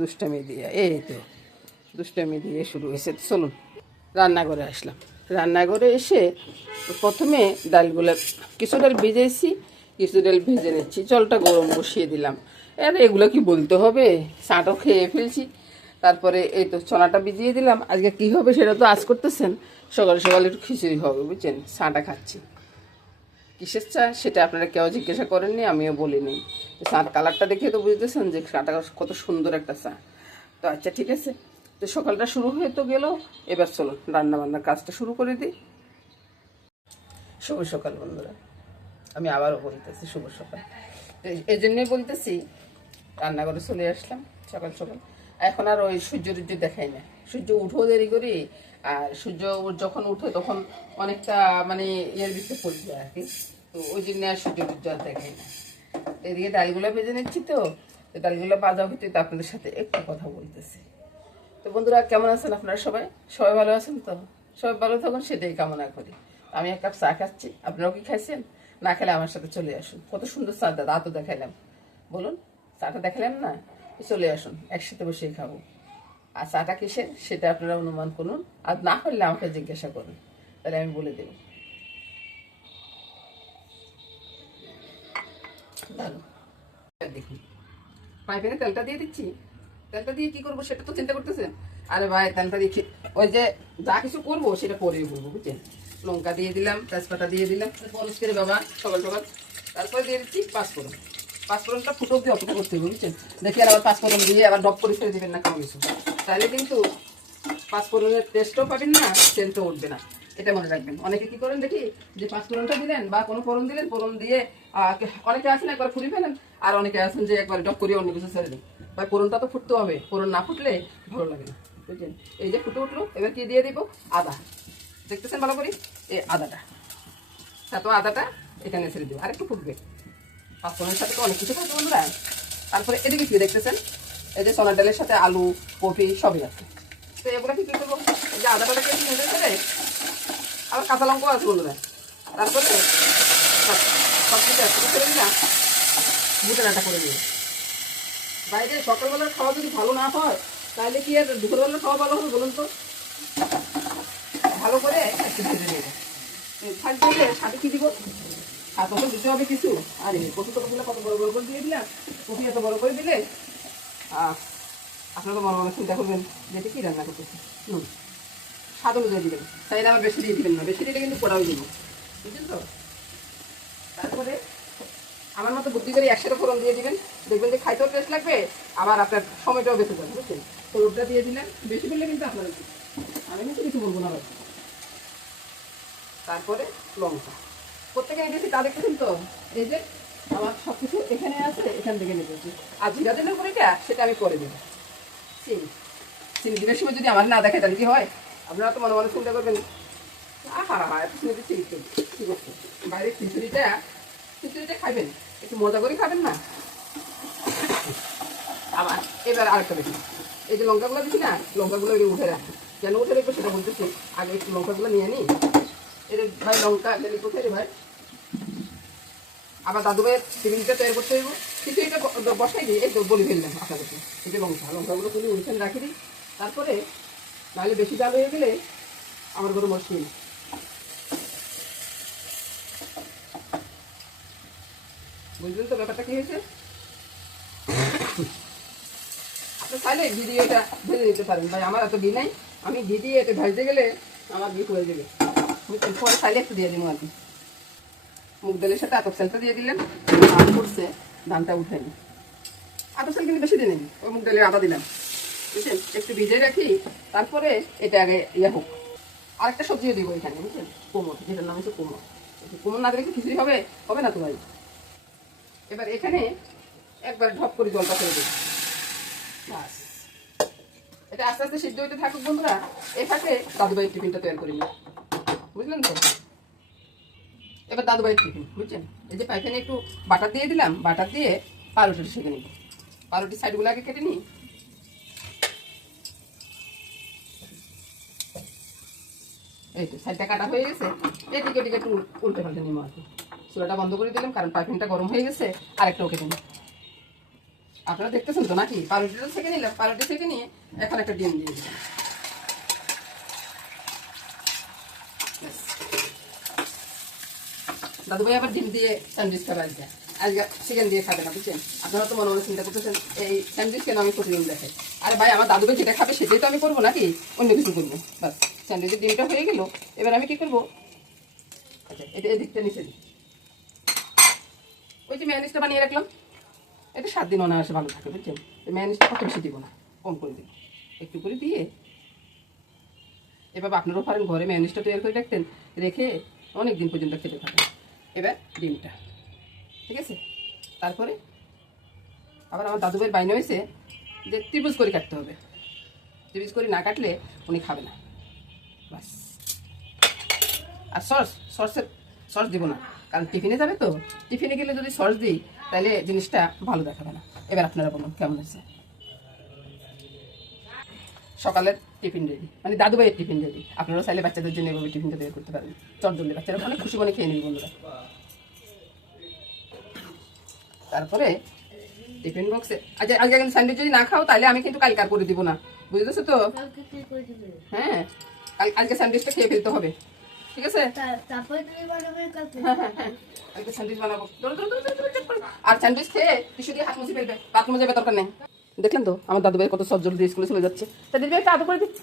দুষ্টামি দিয়ে, এই তো। দুষ্টামি দিয়ে শুরু হয়েছে। চলুন, রান্নাঘরে আসলাম। রান্নাঘরে এসে প্রথমে ডালগুলো কিছু ডাল ভেজেছি, কিছু ডাল ভেজে নিচ্ছি। জলটা গরম বসিয়ে দিলাম। আর এগুলো কি বলতে হবে? চাটাও খেয়ে ফেলছি। তারপরে এই তো চনাটা ভিজিয়ে দিলাম। আজকে কি হবে সেটা তো আজ করতেছেন। সকালে সকালে একটু খিচুড়ি হবে, বুঝছেন? চাটা খাচ্ছি। কিসের চা? সেটা আপনারা কেউ জিজ্ঞাসা করেননি, আমিও বলিনি। চার কালারটা দেখে তো বুঝতেছেন যে চাটা কত সুন্দর একটা চা। তো আচ্ছা ঠিক আছে। তো সকালটা শুরু হয়ে তো গেল। এবার চলুন রান্না বান্নার কাজটা শুরু করে দিই। শুভ সকাল বন্ধুরা। আমি আবারও বলতেছি শুভ সকাল। এই- জন্যই বলতেছি, রান্নাঘরে চলে আসলাম সকাল সকাল। এখন আর ওই সূর্য টুর্য দেখাই না। সূর্য উঠেও দেরি করি, আর সূর্য যখন উঠে তখন অনেকটা মানে ইয়ের ভিতরে পড়ে যায় আর কি। তো ওই জন্য আর সূর্য আর দেখাই না। এদিকে ডালগুলো ভেজে নিচ্ছি তো ডালগুলো বাজা হইতে তো আপনাদের সাথে একটু কথা বলতেছি। তো বন্ধুরা, কেমন আছেন আপনারা সবাই? সবাই ভালো আছেন তো? সবাই ভালো থাকুন, সেটাই কামনা করি। আমি এক কাপ চা খাচ্ছি। আপনারাও কি খাইছেন? না খেলে আমার সাথে চলে আসুন। কত সুন্দর চা, দাদা তো দেখাইলাম। বলুন, চাটা দেখালাম না? চলে আসুন, একসাথে বসেই খাব। আর চাটা কিসের? সেটা আপনারা অনুমান করুন। আর না হলে আমাকে জিজ্ঞাসা করুন। তাহলে আমি বলে দেবো। দারুণ। দেখুন পাইপেনে তেলটা দিয়ে দিচ্ছি। তেলটা দিয়ে কি করব সেটা তো চিন্তা করতেছেন আরে ভাই, তেলটা দিয়ে ওই যে যা কিছু করব সেটা পরেই করব, বুঝছেন? লঙ্কা দিয়ে দিলাম, তেজপাতা দিয়ে দিলাম বলস করে বাবা সকাল সকাল। তারপরে দিয়ে দিচ্ছি পাঁচফোড়ন। পাঁচফোড়নটা ফুটো দিয়ে অপেক্ষা করতে হবে, বুঝছেন? দেখি আর আবার পাঁচফোড়ন দিয়ে আবার ডপ করে ফেলে দেবেন না কোনো কিছু। তাহলে কিন্তু পাঁচফোড়নের টেস্টও পাবেন না সেন্টও উঠবে না। এটা মনে রাখবেন। অনেকে কি করেন দেখি, যে পাঁচফোড়নটা দিলেন বা কোনো ফোড়ন দিলেন, ফোড়ন দিয়ে অনেকে আছেন একবার ফুরি ফেলেন, আর অনেকে আছেন যে একবার ডক করিয়ে অন্য কিছু ছেড়ে দেন। বা ফোড়নটা তো ফুটতে হবে, ফোড়ন না ফুটলে ভালো লাগে না। বুঝলেন? এই যে ফুটে উঠল, এবার কি দিয়ে দিব? আদা। দেখতেছেন ভালো করি? এই আদাটা। তারপর আদাটা এখানে ছেড়ে দিব, আরেকটু ফুটবে। পাঁচফোড়নের সাথে তো অনেক কিছু খাচ্ছে বন্ধুরা। তারপরে এদিকে কি দেখতেছেন? এই যে সোনার ডালের সাথে আলু, কপি, সবই আছে। তো এগুলো কি করব? যে আদাটাকে একটু ছেড়ে আবার কাঁচা লঙ্কাও আছে বন্ধুরা তারপরে সব- কিছু একসাথে ছেড়ে দিলাম করে নিই বাইরে সকালবেলার খাওয়া যদি ভালো না হয় তাহলে কি আর দুপুরবেলার খাওয়া ভালো হবে বলুন তো? ভালো করে একটু ভেজে নেব। দিয়ে সাথে কি দিব? আর তখন দিতে হবে কিছু। আরে কচু টকুগুলো কত বড় বড় করে দিয়ে দিলাম। কপি এত বড় করে দিলে আহ, আপনারা তো মনে মনে চিন্তা করবেন যে এটা কি রান্না করতেছি। হুম আবার বেশি দিয়ে দিবেন না। বেশি দিলে কিন্তু বুঝলেন তো? তারপরে আমার মতো বুদ্ধি করে একসাথে দিয়ে দিবেন। দেখবেন যে খাইতেও টেস্ট লাগবে, আবার আপনার সময়টাও বেঁচে যাবে দিয়ে দিলেন বেশি কিন্তু আপনার আমি কিন্তু কিছু বলব না তারপরে লঙ্কা। প্রত্যেকে এনেছি তা তো? এই যে আমার সব কিছু এখানে আছে, এখান থেকে নিতেছি আর জিরা করে এটা সেটা আমি করে দেবো চিনি। চিনি দিনের সময় যদি আমার না দেখে তাহলে কি হয়? আপনারা তো মনে মনে চিন্তা করবেন, আহা হা এত চিনি দিচ্ছি কি কি করছে বাইরে খিচুড়িটা খিচুড়িটা খাবেন একটু মজা করে খাবেন না? আবার এবার আরেকটা দেখি। এই যে লঙ্কাগুলো দিচ্ছি না, লঙ্কাগুলো উঠে রাখি। কেন উঠে রাখব সেটা বলতেছি, আগে একটু লঙ্কাগুলো নিয়ে নিই এর ভাই লঙ্কা গেলে কোথায় ভাই? আবার দাদু ভাইয়ের টিফিনটা তৈরি করতে হইব। এটা বসাই দিই এই বলে ফেললাম আপনাদেরকে এই যে লঙ্কা, লঙ্কাগুলো তুলি উঠে রাখি দিই তারপরে নাহলে বেশি ডাল হয়ে গেলে আমার মশলি নেই। বুঝলেন তো ব্যাপারটা কি হয়েছে? আপনি চাইলে ঘি দিয়ে এটা ভেজে দিতে পারেন। ভাই, আমার এত ঘি নাই। আমি ঘি দিয়ে এটা ভাজতে গেলে আমার ঘি হয়ে যাবে। বুঝছেন পরে চাইলে একটু দিয়ে দিব আর কি মুগ ডালের সাথে আতপ চালটা দিয়ে দিলেন। আর করছে, ধানটা উঠে নি আতপ চাল কিন্তু বেশি দিন ওই মুগ ডালের আদা দিলাম। বুঝছেন? একটু ভিজে রাখি, তারপরে এটা আগে ইয়ে হোক। আরেকটা সবজিও দিব এখানে, বুঝছেন? কোমর যেটার নাম হচ্ছে কোমর কোমর না দিলে কি খিচুড়ি হবে? হবে না তো ভাই? এবার এখানে একবার ঢপ করে জলটা ফেলে দিই। বাস। এটা আস্তে আস্তে সিদ্ধ হইতে থাকুক, বন্ধুরা। এই ফাঁকে দাদুভাইয়ের টিফিনটা তৈরি করি বুঝলেন তো? এবার দাদুভাইয়ের টিফিন, বুঝছেন? এই যে পাইখানে একটু বাটার দিয়ে দিলাম, বাটার দিয়ে পাউরুটি সেঁকে নিব। পাউরুটির সাইডগুলো আগে কেটে নিই। আপনারা দেখতেছেন তো নাকি? দিয়ে দাদু ভাই আবার ডিম দিয়ে স্যান্ডউইচ খাবে আজকে। চিকেন দিয়ে খাবে না, বুঝছেন? আপনারা তো মনে মনে চিন্তা করতেছেন, এই স্যান্ডউইচ কেন আমি প্রতিদিন দেখাই? আরে ভাই, আমার দাদু ভাই যেটা খাবে সেটাই তো আমি করব নাকি? অন্য কিছু করব বাস স্যান্ডউইচের ডিমটা হয়ে গেল, এবার আমি কি করব? আচ্ছা এটা এদিকটা নিচে দিই। ওই যে ম্যানেজটা বানিয়ে রাখলাম। এটা সাত দিন অনায়াসে ভালো থাকে বুঝছেন? ম্যানেজটা কত বেশি দিব না? কম করে দিব একটু করে দিয়ে এবার আপনারাও পারেন, ঘরে ম্যানেজটা তৈরি করে রাখতেন, রেখে অনেক দিন পর্যন্ত খেতে থাকেন। এবার ডিমটা, ঠিক আছে? তারপরে আবার আমার দাদু ভাইয়ের বাইনে হয়েছে যে ত্রিভুজ করে কাটতে হবে। ত্রিভুজ করে না কাটলে উনি খাবে না। বাস। আর সস সসের সস দিব না। কারণ টিফিনে যাবে তো। টিফিনে গেলে যদি সস দিই তাহলে জিনিসটা ভালো দেখাবে না। এবার আপনারা বলুন কেমন হয়েছে? সকালের টিফিন রেডি মানে দাদু ভাইয়ের টিফিন রেডি আপনারা চাইলে বাচ্চাদের জন্য এভাবে টিফিনটা তৈরি করতে পারেন। চটজলদি বাচ্চারা অনেক খুশি মনে খেয়ে নিবি বন্ধুরা। তারপরে টিফিন বক্সে আচ্ছা আজকে স্যান্ডউইচ যদি না খাও তাহলে আমি কিন্তু কালকার করে দিব না। বুঝতেছো তো? হ্যাঁ। আজকে স্যান্ডউইচটা খেয়ে ফেলতে হবে। ঠিক আছে? কালকে আজকে স্যান্ডউইচ বানাবো। আর স্যান্ডউইচ খেয়ে টিস্যু দিয়ে হাত মুছে ফেলবে। বাথরুমে যাবে দরকার নেই দেখলেন তো? আমার দাদু ভাই কত সজ্জল দিয়ে স্কুলে চলে যাচ্ছে। তা দিদি ভাই আদর করে দিচ্ছি।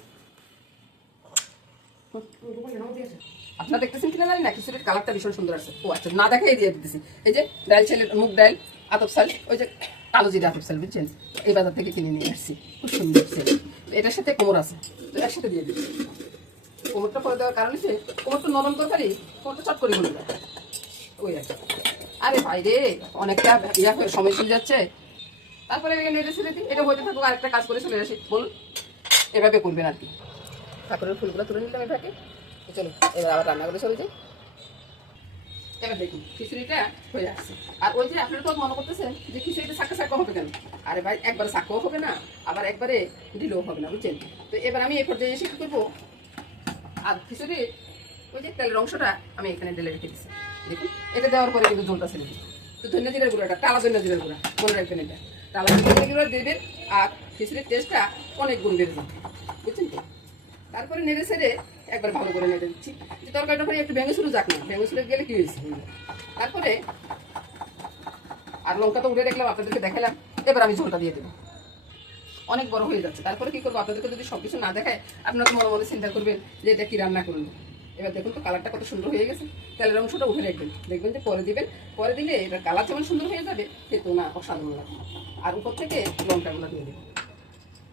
আপনারা দেখতেছেন কিনা জানি না খিচুড়ির কালারটা ভীষণ সুন্দর আছে। ও আচ্ছা না দেখাই দিয়ে দিতেছি। এই যে ডাল ছেলে মুগ ডাল আতপ সাল ওই যে কালো জিরা আতপ সাল বুঝছেন? এই বাজার থেকে কিনে নিয়ে আসছি। খুব সুন্দর সেল এটার সাথে কোমর আছে। তো একসাথে দিয়ে দিচ্ছি। কোমরটা পরে দেওয়ার কারণ হচ্ছে কোমরটা নরম তরকারি কোমরটা চট করে যায়। ওই আর ভাই রে, অনেকটা ইয়া হয়ে সময় চলে যাচ্ছে। তারপরে এটা ছেড়ে দিই, এটা হইতে থাকুক, আরেকটা কাজ করে চলে আসি। বলুন এভাবে করবেন আর কি। ঠাকুরের ফুলগুলো তুলে নিলাম এটাকে চলো, এবার আবার রান্না করে চলে যাই। এবার দেখুন, খিচুড়িটা হয়ে আসছে। আর ওই যে আপনারা তো মনে করতেছেন যে খিচুড়িটা সাক্কা সাক্কা হবে কেন? আরে ভাই, একবারে সাক্কাও হবে না, আবার একবারে ঢিলেও হবে না, বুঝছেন? তো এবার আমি এই পর্যায়ে এসে কি করব? আর খিচুড়ি, ওই যে তেলের অংশটা আমি এখানে ঢেলে রেখে দিচ্ছি দেখুন, এটা দেওয়ার পরে কিন্তু ঝোলটা ছেড়ে দিই তো ধন্য জিরার গুঁড়োটা টালা ধন্য জিরার গুঁড়া, মনে রাখবেন এটা। টালা ধন্য গুঁড়ো দেবেন আর খিচুড়ির টেস্টটা অনেক গুণ বেড়ে যাবে। বুঝছেন তো? তারপরে নেড়ে ছেড়ে একবার ভালো করে নেড়ে দিচ্ছি যে তরকারিটা করে একটু ভেঙে শুরু যাক না, ভেঙে শুরু গেলে কি হয়েছে? তারপরে আর লঙ্কা তো উঠে দেখলাম, আপনাদেরকে দেখালাম। এবার আমি ঝোলটা দিয়ে দেবো। অনেক বড় হয়ে যাচ্ছে। তারপরে কি করব? আপনাদেরকে যদি সবকিছু না দেখায়, আপনারা মনে মনে চিন্তা করবেন যে এটা কি রান্না করুন এবার দেখুন তো কালারটা কত সুন্দর হয়ে গেছে। তেলের অংশটা উঠে রাখবেন। দেখবেন যে পরে দিবেন, পরে দিলে এবার কালার যেমন সুন্দর হয়ে যাবে খেতেও না অসাধারণ লাগবে। আর উপর থেকে লঙ্কাগুলো দিয়ে দেবেন।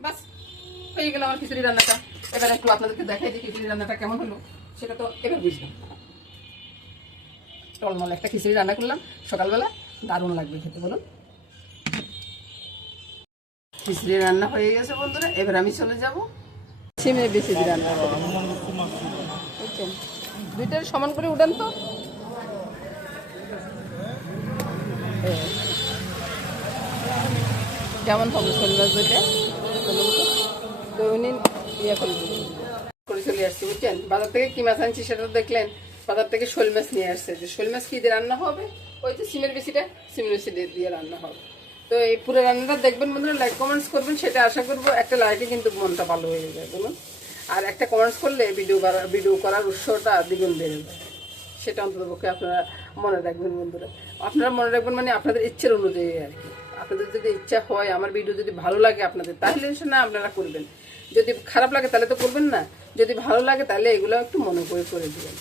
বাস, হয়ে গেল আমার খিচুড়ি রান্নাটা। এবার একটু আপনাদেরকে দেখাই যে খিচুড়ি রান্নাটা কেমন হলো। সেটা তো এবার বুঝলাম। টলমল একটা খিচুড়ি রান্না করলাম। সকালবেলা দারুণ লাগবে খেতে, বলুন। খিচুড়ি রান্না হয়ে গেছে বন্ধুরা, এবার আমি চলে যাব। সিমের দিয়ে রান্না দুইটার সমান করে উঠান তো। কেমন হবে মাছ দুইটা? তো? তো ইয়ে করে চলে বুঝছেন বাজার থেকে কি মাছ আনছি সেটা তো দেখলেন। বাজার থেকে শোল মাছ নিয়ে আসছে। যে শোল মাছ কি দিয়ে রান্না হবে? ওই যে সিমের বেশিটা, সিমের বেশি দিয়ে রান্না হবে। তো এই পুরো রান্নাটা দেখবেন বন্ধুরা লাইক কমেন্টস করবেন, সেটা আশা করব একটা লাইকে কিন্তু মনটা ভালো হয়ে যায় বলুন। আর একটা কমেন্টস করলে ভিডিও ভিডিও করার উৎসটা দ্বিগুণ বেড়ে যায় সেটা অন্তত পক্ষে আপনারা মনে রাখবেন বন্ধুরা। আপনারা মনে রাখবেন মানে আপনাদের ইচ্ছের অনুযায়ী আর কি। আপনাদের যদি ইচ্ছা হয়, আমার ভিডিও যদি ভালো লাগে আপনাদের, তাহলে না আপনারা করবেন। যদি খারাপ লাগে তাহলে তো করবেন না। যদি ভালো লাগে তাহলে এগুলো একটু মনে করে করে দেবেন।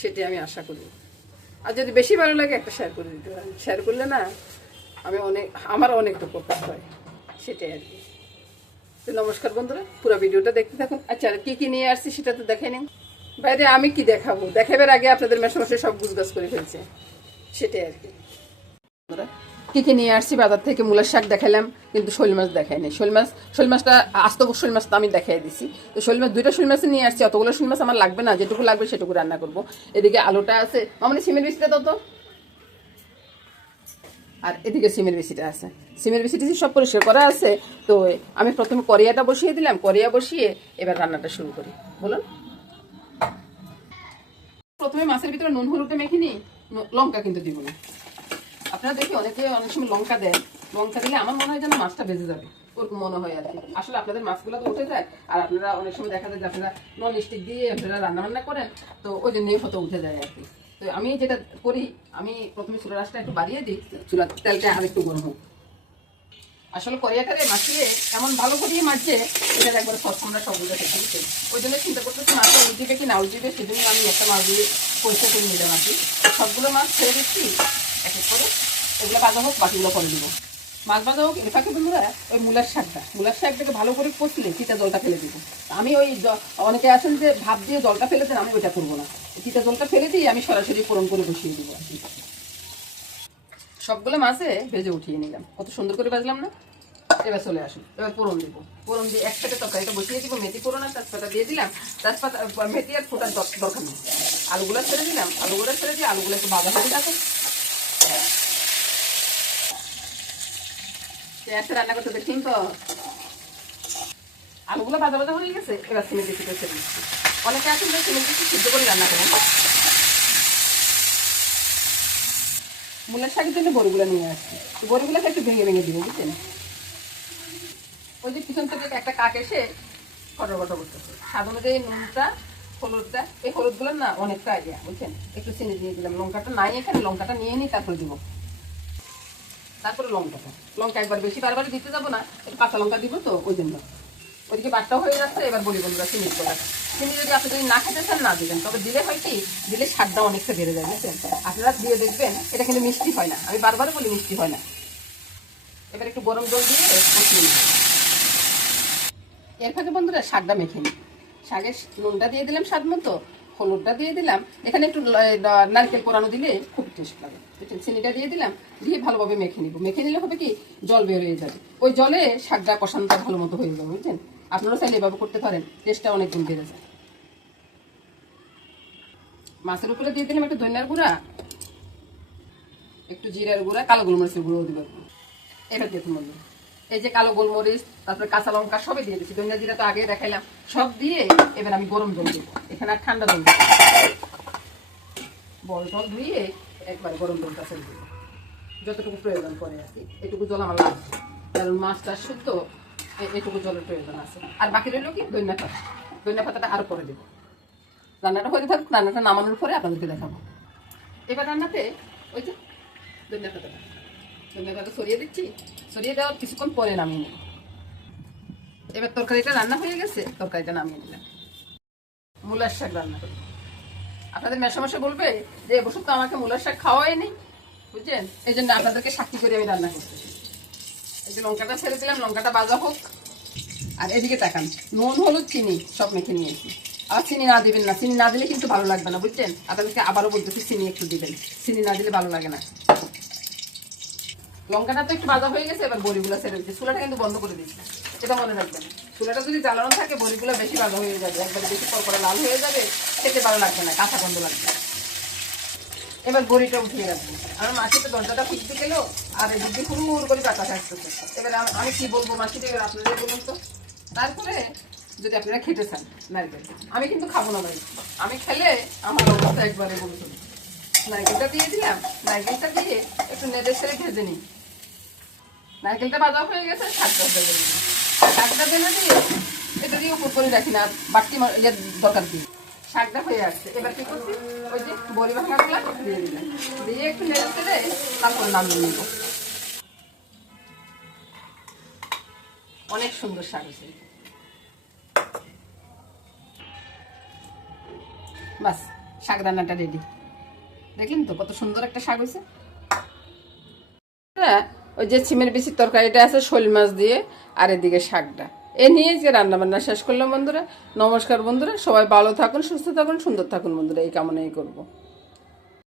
সেটি আমি আশা করি। আর যদি বেশি ভালো লাগে, একটা শেয়ার করে দিতে পারেন। শেয়ার করলে না আমি অনেক, আমার অনেক উপকার হয়, সেটাই আর কি। নমস্কার বন্ধুরা, পুরো ভিডিওটা দেখতে থাকুন। আচ্ছা আর কি কি নিয়ে আসছি সেটা তো দেখে নিন। বাইরে আমি কি দেখাবো? দেখাবার আগে আপনাদের মেশামশে সব গুজগাছ করে ফেলছে, সেটাই আর কি। কি কি নিয়ে আসছি? বাজার থেকে মূলার শাক দেখালাম, কিন্তু শোল মাছ দেখাই নাই। শোল মাছ, শোল মাছটা, আস্ত শোল মাছ তো আমি দেখাই দিছি। তো শোল মাছ, দুইটা শোল মাছ নিয়ে আসছি, অতগুলো শোল মাছ আমার লাগবে না, যেটুকু লাগবে সেটুকু রান্না করব। এদিকে আলুটা আছে, মামনি, সিমের বিচিটা তত আর এদিকে সিমের বেশিটা আছে। সিমের বেশিটা সব পরিষ্কার করা আছে, তো আমি প্রথমে করিয়াটা বসিয়ে দিলাম করিয়া বসিয়ে এবার রান্নাটা শুরু করি। বলুন। প্রথমে মাছের ভিতরে নুন হলুদটা মেখে নিই। লঙ্কা কিন্তু দিব না। আপনারা দেখি অনেকে অনেক সময় লঙ্কা দেয়। লঙ্কা দিলে আমার মনে হয় যেন মাছটা বেজে যাবে। ওরকম মনে হয় আর কি। আসলে আপনাদের মাছগুলো তো উঠে যায়, আর আপনারা অনেক সময় দেখা যায় যে আপনারা নন স্টিক দিয়ে আপনারা রান্না বান্না করেন, তো ওই জন্যই হতো উঠে যায় আর কি। তো আমি যেটা করি, আমি প্রথমে চুলা রাসটা একটু বাড়িয়ে দিই চুলার তেলটা আর একটু গরম হোক। আসলে করিয়াটারে মাখিয়ে এমন ভালো করিয়ে মারছে এটা একবার সব আমরা সবগুলো খেতে ওই জন্য চিন্তা করতেছি মাছটা উল্টিবে কি না উল্টিবে সেজন্য আমি একটা মাছ দিয়ে পরিষ্কার করে নিলাম আর কি সবগুলো মাছ ছেড়ে দিচ্ছি, এক এক করে। এগুলো ভাজা হোক, বাকিগুলো করে দিব। মাছ ভাজা হোক এর ফাঁকে বন্ধুরা ওই মূলার শাকটা। মূলার শাকটাকে ভালো করে কষলে চিতা জলটা ফেলে দিব। আমি ওই অনেকে আছেন যে ভাব দিয়ে জলটা ফেলে দেন, আমি ওইটা করব না। চিতা জলটা ফেলে দিয়ে আমি সরাসরি ফোড়ন করে বসিয়ে দেবো সবগুলো মাছে ভেজে উঠিয়ে নিলাম। কত সুন্দর করে ভাজলাম না? এবার চলে আসুন, এবার ফোড়ন দিব। ফোড়ন দিয়ে একসাথে তরকারিটা বসিয়ে দিব, মেথি ফোড়ন আর তেজপাতা দিয়ে দিলাম। তেজপাতা, মেথি আর ফোটার দরকার নেই। আলুগুলো ছেড়ে দিলাম, আলুগুলো ছেড়ে দিয়ে আলুগুলো একটু বাজা হতে থাকে একটা রান্না করতে তো আলুগুলো হয়ে গেছে অনেকে সিদ্ধ করে রান্না মূলের শাকের জন্য বড়িগুলো নিয়ে আসছি। বড়িগুলোকে একটু ভেঙে ভেঙে দিব, বুঝছেন? ওই যে পিছন থেকে একটা কাক এসে ফটো করতেছে। স্বাদ অনুযায়ী নুনটা, হলুদটা, এই হলুদগুলো না অনেকটা আইডিয়া, বুঝছেন? একটু চিনি দিয়ে দিলাম। লঙ্কাটা নাই এখানে, লঙ্কাটা নিয়ে নিই তারপরে দিব। তারপরে লঙ্কাটা। লঙ্কা একবার বেশি বারবার দিতে যাব না কাঁচা লঙ্কা দিব তো, ওই জন্য। ওইদিকে বাটটাও হয়ে যাচ্ছে, এবার বলি বন্ধুরা চিনি করে চিনি যদি আপনি যদি না খেতে চান, না দিবেন। তবে দিলে হয় কি, দিলে স্বাদটা অনেকটা বেড়ে যায়, বুঝছেন? আপনারা দিয়ে দেখবেন, এটা কিন্তু মিষ্টি হয় না। আমি বারবার বলি মিষ্টি হয় না। এবার একটু গরম জল দিয়ে বসিয়ে নিব। এর ফাঁকে বন্ধুরা শাকটা মেখে নিই। শাকের নুনটা দিয়ে দিলাম স্বাদ মতো। হলুদটা দিয়ে দিলাম। এখানে একটু নারকেল পোড়ানো দিলে খুব টেস্ট লাগে। চিনিটা দিয়ে দিলাম, দিয়ে ভালোভাবে মেখে নিব। মেখে নিলে হবে কি, জল বের হয়ে যাবে। ওই জলে শাকটা কষানোটা ভালো মতো হয়ে যাবে বুঝছেন আপনারা চাইলে এভাবে করতে পারেন টেস্টটা অনেক গুণ বেড়ে যায়। মাছের উপরে দিয়ে দিলাম একটু ধনিয়ার গুঁড়া, একটু জিরার গুঁড়া, কালো গোলমরিচের গুঁড়ো দিলাম। এবার দেখুন বন্ধুরা। এই যে কালো গোলমরিচ, তারপরে কাঁচা লঙ্কা, সবই দিয়ে দিচ্ছি ধনিয়া জিরা তো আগে দেখাইলাম। সব দিয়ে এবার আমি গরম জল দিব। এখানে আর ঠান্ডা জল দিব বল টল ধুয়ে একবার গরম জলটা ফেল দিব। যতটুকু প্রয়োজন পড়ে আর কি। এটুকু জল আমার লাগবে। কারণ মাছটা শুদ্ধ এটুকু জলের প্রয়োজন আছে। আর বাকি রইল কি? দৈন্য পাতা। দৈন্য পাতাটা আরও পরে দেবো। রান্নাটা হয়ে থাকুক, রান্নাটা নামানোর পরে আপনাদেরকে দেখাবো। এবার রান্নাতে ওই যে দৈন্য পাতাটা। ধনিয়া সরিয়ে দিচ্ছি। সরিয়ে দেওয়ার কিছুক্ষণ পরে নামিয়ে নেব। এবার তরকারিটা রান্না হয়ে গেছে, তরকারিটা নামিয়ে নিলাম। মূলার শাক রান্না করি আপনাদের মেশামশা বলবে যে এবছর তো আমাকে মূলার শাক খাওয়াই নেই বুঝছেন? এই জন্য আপনাদেরকে সাক্ষী করে আমি রান্না করতেছি এই যে লঙ্কাটা ছেড়ে দিলাম, লঙ্কাটা বাজা হোক। আর এদিকে তাকান, নুন, হলুদ, চিনি, সব মেখে নিয়েছি। আর চিনি না দিবেন না, চিনি না দিলে কিন্তু ভালো লাগবে না, বুঝছেন? আপনাদেরকে আবারও বলতেছি, চিনি একটু দিবেন। চিনি না দিলে ভালো লাগে না। লঙ্কাটা তো একটু ভাজা হয়ে গেছে, এবার বড়িগুলো ছেড়ে দিচ্ছি। চুলাটা কিন্তু বন্ধ করে দিচ্ছি। এটা মনে রাখবেন। চুলাটা যদি জ্বালানো থাকে, বড়িগুলো বেশি ভাজা হয়ে যাবে। একবারে বেশি কড়কড়া লাল হয়ে যাবে, খেতে ভালো লাগবে না, কাঁচা গন্ধ লাগবে। এবার বড়িটা উঠিয়ে রাখব। আমার মাসি তো দরজাটা খুঁজতে গেল, আর এদিক দিয়ে হুড় করে কাঁচা আসতেছে। এবার আমি কি বলব মাসিটা এবার আপনাদের বলুন তো? তারপরে যদি আপনারা খেতে চান, নারকেল। আমি কিন্তু খাব না ভাই আমি খেলে আমার অবস্থা একবারে বলতে নারকেলটা দিয়ে দিলাম, নারকেলটা দিয়ে একটু নেড়ে ছেড়ে ভেজে নিই। নারকেলটা ভাজা হয়ে গেছে, শাকটা নিই শাকটা ভেজে দিয়ে এটা দিয়ে উপর করে রাখি না বাড়তি ইয়ের দরকার দিই শাকটা হয়ে আসছে। এবার কি করছি? ওই যে বড়ি ভাঙাগুলা দিয়ে দিলাম। দিয়ে একটু নেড়ে ছেড়ে তারপর নামিয়ে নিব। অনেক সুন্দর শাক হয়েছে। বাস, শাক রান্নাটা রেডি দেখলেন তো কত সুন্দর একটা শাক হয়েছে। হ্যাঁ ওই যে সিমের বেশি তরকারিটা আছে, শোল মাছ দিয়ে, আর এদিকে শাকটা। এ নিয়ে যে রান্না বান্না শেষ করলাম বন্ধুরা। নমস্কার বন্ধুরা, সবাই ভালো থাকুন, সুস্থ থাকুন, সুন্দর থাকুন বন্ধুরা, এই কামনাই করব।